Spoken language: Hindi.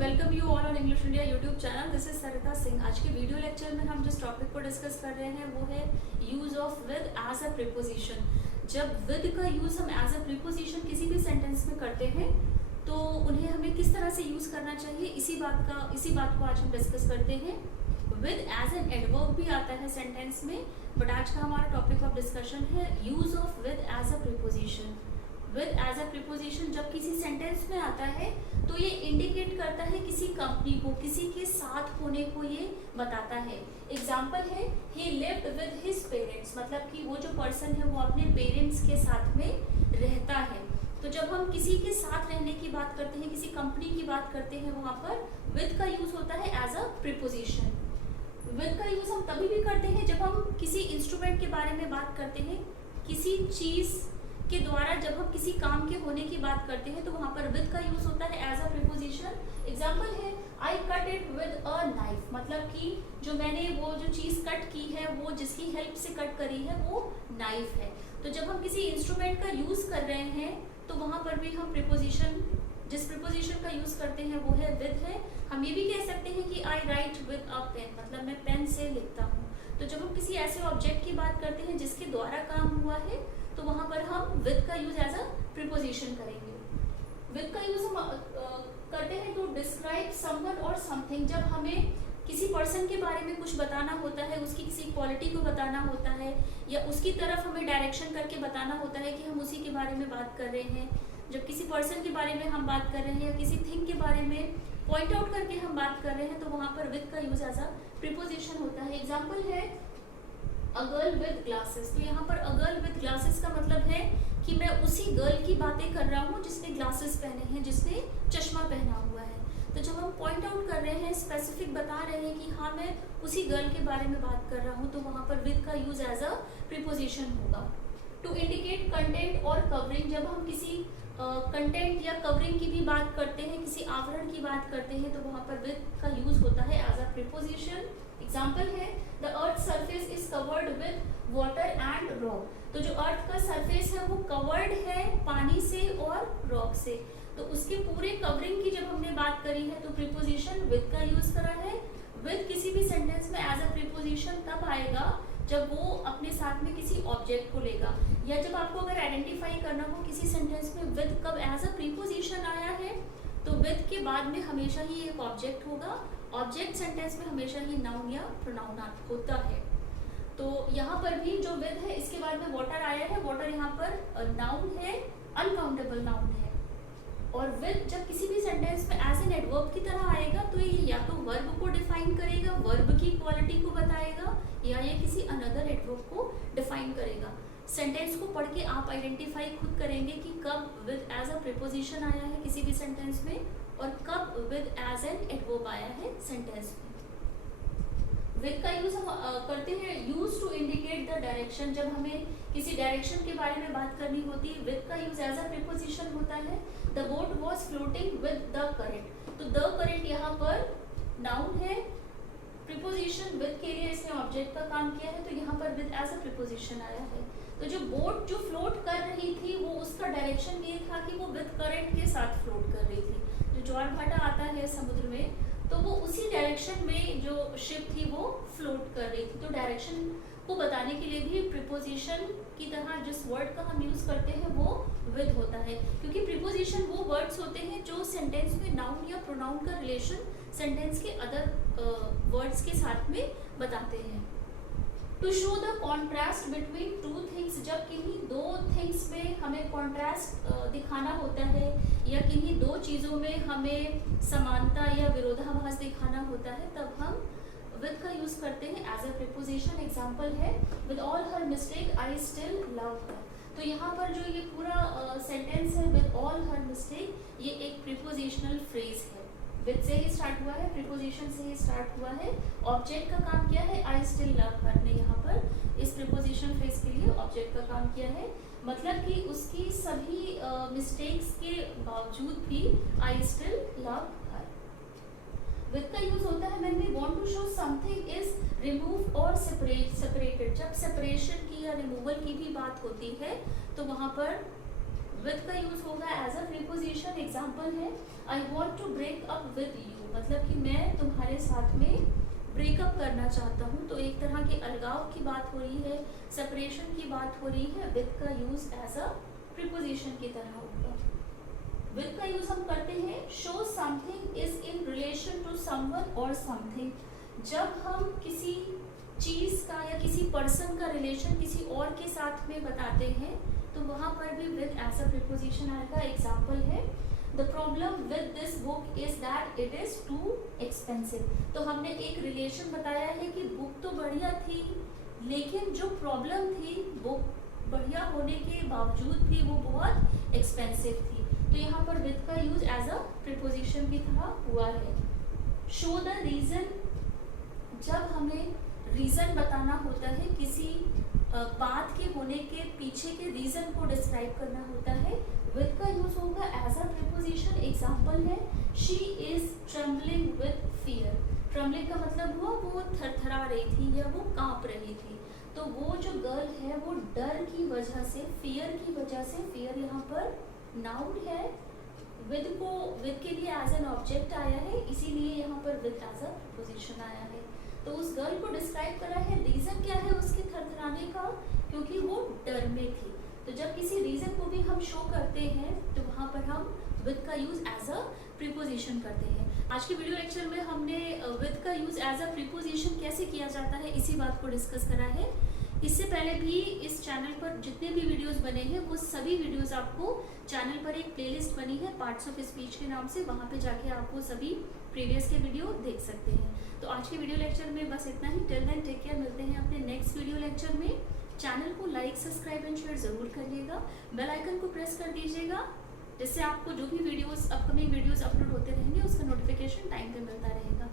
Welcome you all on English India YouTube channel. This is Sarita Singh. आज के वीडियो लेक्चर में हम जिस टॉपिक को डिस्कस कर रहे हैं वो है use of with as a preposition. जब विद का यूज हम एज अ प्रीपोजिशन किसी भी सेंटेंस में करते हैं तो उन्हें हमें किस तरह से यूज करना चाहिए, इसी बात को आज हम डिस्कस करते हैं। विद एज एन एडवर्ब भी आता है सेंटेंस में, बट आज का हमारा टॉपिक ऑफ डिस्कशन है use of with as a preposition. With as a preposition जब किसी सेंटेंस में आता है तो ये इंडिकेट करता है किसी कंपनी को, किसी के साथ होने को ये बताता है। एग्जाम्पल है ही लिव्ड विद हिज पेरेंट्स, मतलब कि वो जो पर्सन है वो अपने पेरेंट्स के साथ में रहता है। तो जब हम किसी के साथ रहने की बात करते हैं, किसी कंपनी की बात करते हैं, वहां पर विद का यूज होता है एज अ प्रीपोजिशन। विद का यूज हम तभी भी करते हैं जब हम किसी इंस्ट्रूमेंट के बारे में बात करते हैं, किसी चीज के द्वारा जब हम किसी काम के होने की बात करते हैं तो वहां पर विद का यूज होता है एज अ प्रीपोजिशन। एग्जाम्पल है I cut it with a knife, मतलब कि जो मैंने वो जो चीज कट की है वो जिसकी हेल्प से कट करी है वो नाइफ है। तो जब हम किसी इंस्ट्रूमेंट का यूज कर रहे हैं तो वहां पर भी हम प्रीपोजिशन, जिस प्रीपोजिशन का यूज करते हैं वो है विद है। हम ये भी कह सकते हैं कि आई राइट विद अ पेन, मतलब मैं पेन से लिखता हूँ। तो जब हम किसी ऐसे ऑब्जेक्ट की बात करते हैं जिसके द्वारा काम हुआ है तो वहां पर हम विद का यूज एज अ प्रीपोजिशन करेंगे। विद का यूज हम करते हैं टू डिस्क्राइब समवन और समथिंग। जब हमें किसी पर्सन के बारे में कुछ बताना होता है, उसकी किसी क्वालिटी को बताना होता है या उसकी तरफ हमें डायरेक्शन करके बताना होता है कि हम उसी के बारे में बात कर रहे हैं। जब किसी पर्सन के बारे में हम बात कर रहे हैं या किसी थिंग के बारे में पॉइंट आउट करके हम बात कर रहे हैं तो वहां पर विद का यूज एज अ प्रीपोजिशन होता है। एग्जाम्पल है अ गर्ल विद ग्लासेस। तो यहाँ पर अ गर्ल विद ग्लासेस का मतलब है कि मैं उसी गर्ल की बातें कर रहा हूँ जिसने ग्लासेस पहने हैं, जिसने चश्मा पहना हुआ है। तो जब हम पॉइंट आउट कर रहे हैं, स्पेसिफिक बता रहे हैं कि हाँ मैं उसी गर्ल के बारे में बात कर रहा हूँ, तो वहाँ पर विद का यूज एज अ प्रीपोजिशन होगा। टू इंडिकेट कंटेंट और कवरिंग, जब हम किसी कंटेंट या कवरिंग की भी बात करते हैं, किसी आवरण की बात करते हैं तो वहाँ पर विद का यूज होता है एज अ प्रीपोजिशन। एग्जाम्पल है the earth surface is covered with water and rock. तो जो अर्थ का सरफेस है वो कवर्ड है पानी से और रॉक से। तो उसके पूरे कवरिंग की जब हमने बात करी है तो प्रीपोजिशन विद का यूज करा है। विद किसी भी सेंटेंस में एज अ प्रीपोजिशन तब आएगा जब वो अपने साथ में किसी ऑब्जेक्ट को लेगा, या जब आपको अगर आइडेंटिफाई करना हो किसी सेंटेंस में विद कब एज अ प्रीपोजिशन आया है तो विद के बाद में हमेशा ही एक ऑब्जेक्ट होगा। ऑब्जेक्ट सेंटेंस में हमेशा ही नाउन या प्रोनाउन होता है। तो यहाँ पर भी जो विद है इसके बाद में वाटर आया है। वाटर यहाँ पर नाउन है, अनकाउंटेबल नाउन है। और विद जब किसी भी सेंटेंस में एज एन एडवर्ब की तरह आएगा तो ये या तो वर्ब को डिफाइन करेगा, वर्ब की क्वालिटी को बताएगा, या ये किसी अनदर एडवर्ब को डिफाइन करेगा। सेंटेंस को पढ़ के आप आइडेंटिफाई खुद करेंगे कि कब विद एज अ प्रीपोजिशन आया है किसी भी सेंटेंस में और कब विद एज एन एडवर्ब आया है सेंटेंस में। विद का यूज हम करते हैं use to indicate the direction. जब हमें किसी डायरेक्शन के बारे में बात करनी होती है विद का यूज एज अ प्रीपोजिशन होता है। The boat was floating with the current. तो द करेंट यहाँ पर नाउन है, प्रीपोजिशन विद के लिए इसने ऑब्जेक्ट का काम किया है, तो यहाँ पर विद एज अ प्रीपोजिशन आया है। तो जो बोट जो फ्लोट कर रही थी वो उसका डायरेक्शन ये था कि वो विद करंट के साथ फ्लोट कर रही थी। जो ज्वार भाटा आता है समुद्र में तो वो उसी डायरेक्शन में जो शिप थी वो फ्लोट कर रही थी। तो डायरेक्शन को बताने के लिए भी प्रीपोजिशन की तरह जिस वर्ड का हम यूज करते हैं वो विद होता है, क्योंकि प्रीपोजिशन वो वर्ड्स होते हैं जो सेंटेंस में नाउन या प्रोनाउन का रिलेशन सेंटेंस के अदर वर्ड्स के साथ में बताते हैं। To show the contrast between two things, जब किन्हीं दो थिंग्स में हमें कॉन्ट्रास्ट दिखाना होता है या किन्हीं दो चीज़ों में हमें समानता या विरोधाभास दिखाना होता है तब हम विद का यूज करते हैं एज अ प्रीपोजिशन। एग्जाम्पल है with all her mistake I still love हर। तो यहाँ पर जो ये पूरा सेंटेंस है विद ऑल हर मिस्टेक, ये एक प्रीपोजिशनल फ्रेज है। विद से ही स्टार्ट हुआ है, प्रीपोजिशन से ही स्टार्ट हुआ है। ऑब्जेक्ट का काम किया है आई स्टिल लव हर ने, यहाँ पर इस प्रीपोजिशन फ्रेज के लिए ऑब्जेक्ट का काम किया है। मतलब कि उसकी सभी मिस्टेक्स के बावजूद भी I still love her. With का यूज होता है when we want to show something is remove और सेपरेटेड। जब सेपरेशन की या रिमूवल की भी बात होती है तो वहां पर विद का यूज होगा एज अ प्रीपोजिशन। एग्जांपल है I want to break up with you, मतलब कि मैं तुम्हारे साथ में ब्रेकअप करना चाहता हूँ। तो एक तरह के अलगाव की बात हो रही है, सेपरेशन की बात हो रही है। विद का यूज एज अ प्रीपोजिशन की तरह होगा। विद का यूज हम करते हैं show something is in relation to someone और समथिंग। जब हम किसी चीज का या किसी पर्सन का रिलेशन किसी और के साथ में बताते हैं तो वहां पर भी विद एज अ प्रीपोजिशन आएगा। एग्जाम्पल है the problem with this book is that it is too expensive. तो हमने एक रिलेशन बताया है कि बुक तो बढ़िया थी लेकिन जो प्रॉब्लम थी बुक बढ़िया होने के बावजूद भी वो बहुत एक्सपेंसिव थी। तो यहाँ पर विद का यूज एज अ प्रीपोजिशन की तरह हुआ है। शो द रीजन, जब हमें रीजन बताना होता है, किसी बात के होने के पीछे के रीजन को डिस्क्राइब करना होता है, विद का यूज होगा एज अ प्रीपोजिशन। एग्जांपल है she is trembling with fear. Trembling का मतलब हुआ वो थरथरा रही थी या वो कांप रही थी। तो वो जो गर्ल है वो डर की वजह से, फियर की वजह से, फियर यहाँ पर नाउन है, विद के लिए एज एन ऑब्जेक्ट आया है, इसीलिए यहाँ पर विद एज अ प्रीपोजिशन आया है। तो उस गर्ल को डिस्क्राइब करा है। रीजन क्या है उसके थरथराने का, क्योंकि वो डर में थी। तो जब किसी रीजन को भी हम शो करते हैं तो वहां पर हम विद का यूज एज अ प्रीपोजिशन करते हैं। आज के वीडियो लेक्चर में हमने विद का यूज एज अ प्रीपोजिशन कैसे किया जाता है इसी बात को डिस्कस करा है। इससे पहले भी इस चैनल पर जितने भी वीडियोस बने हैं वो सभी वीडियोस आपको चैनल पर एक प्लेलिस्ट बनी है पार्ट्स ऑफ स्पीच के नाम से, वहां पे जाके आप वो सभी प्रीवियस के वीडियो देख सकते हैं। तो आज के वीडियो लेक्चर में बस इतना ही। टिल देन टेक केयर, मिलते हैं अपने नेक्स्ट वीडियो लेक्चर में। चैनल को लाइक, सब्सक्राइब एंड शेयर जरूर करिएगा। बेल आइकन को प्रेस कर दीजिएगा जिससे आपको जो भी वीडियोस अपकमिंग वीडियोस अपलोड होते रहेंगे उसका नोटिफिकेशन टाइम पे मिलता रहेगा।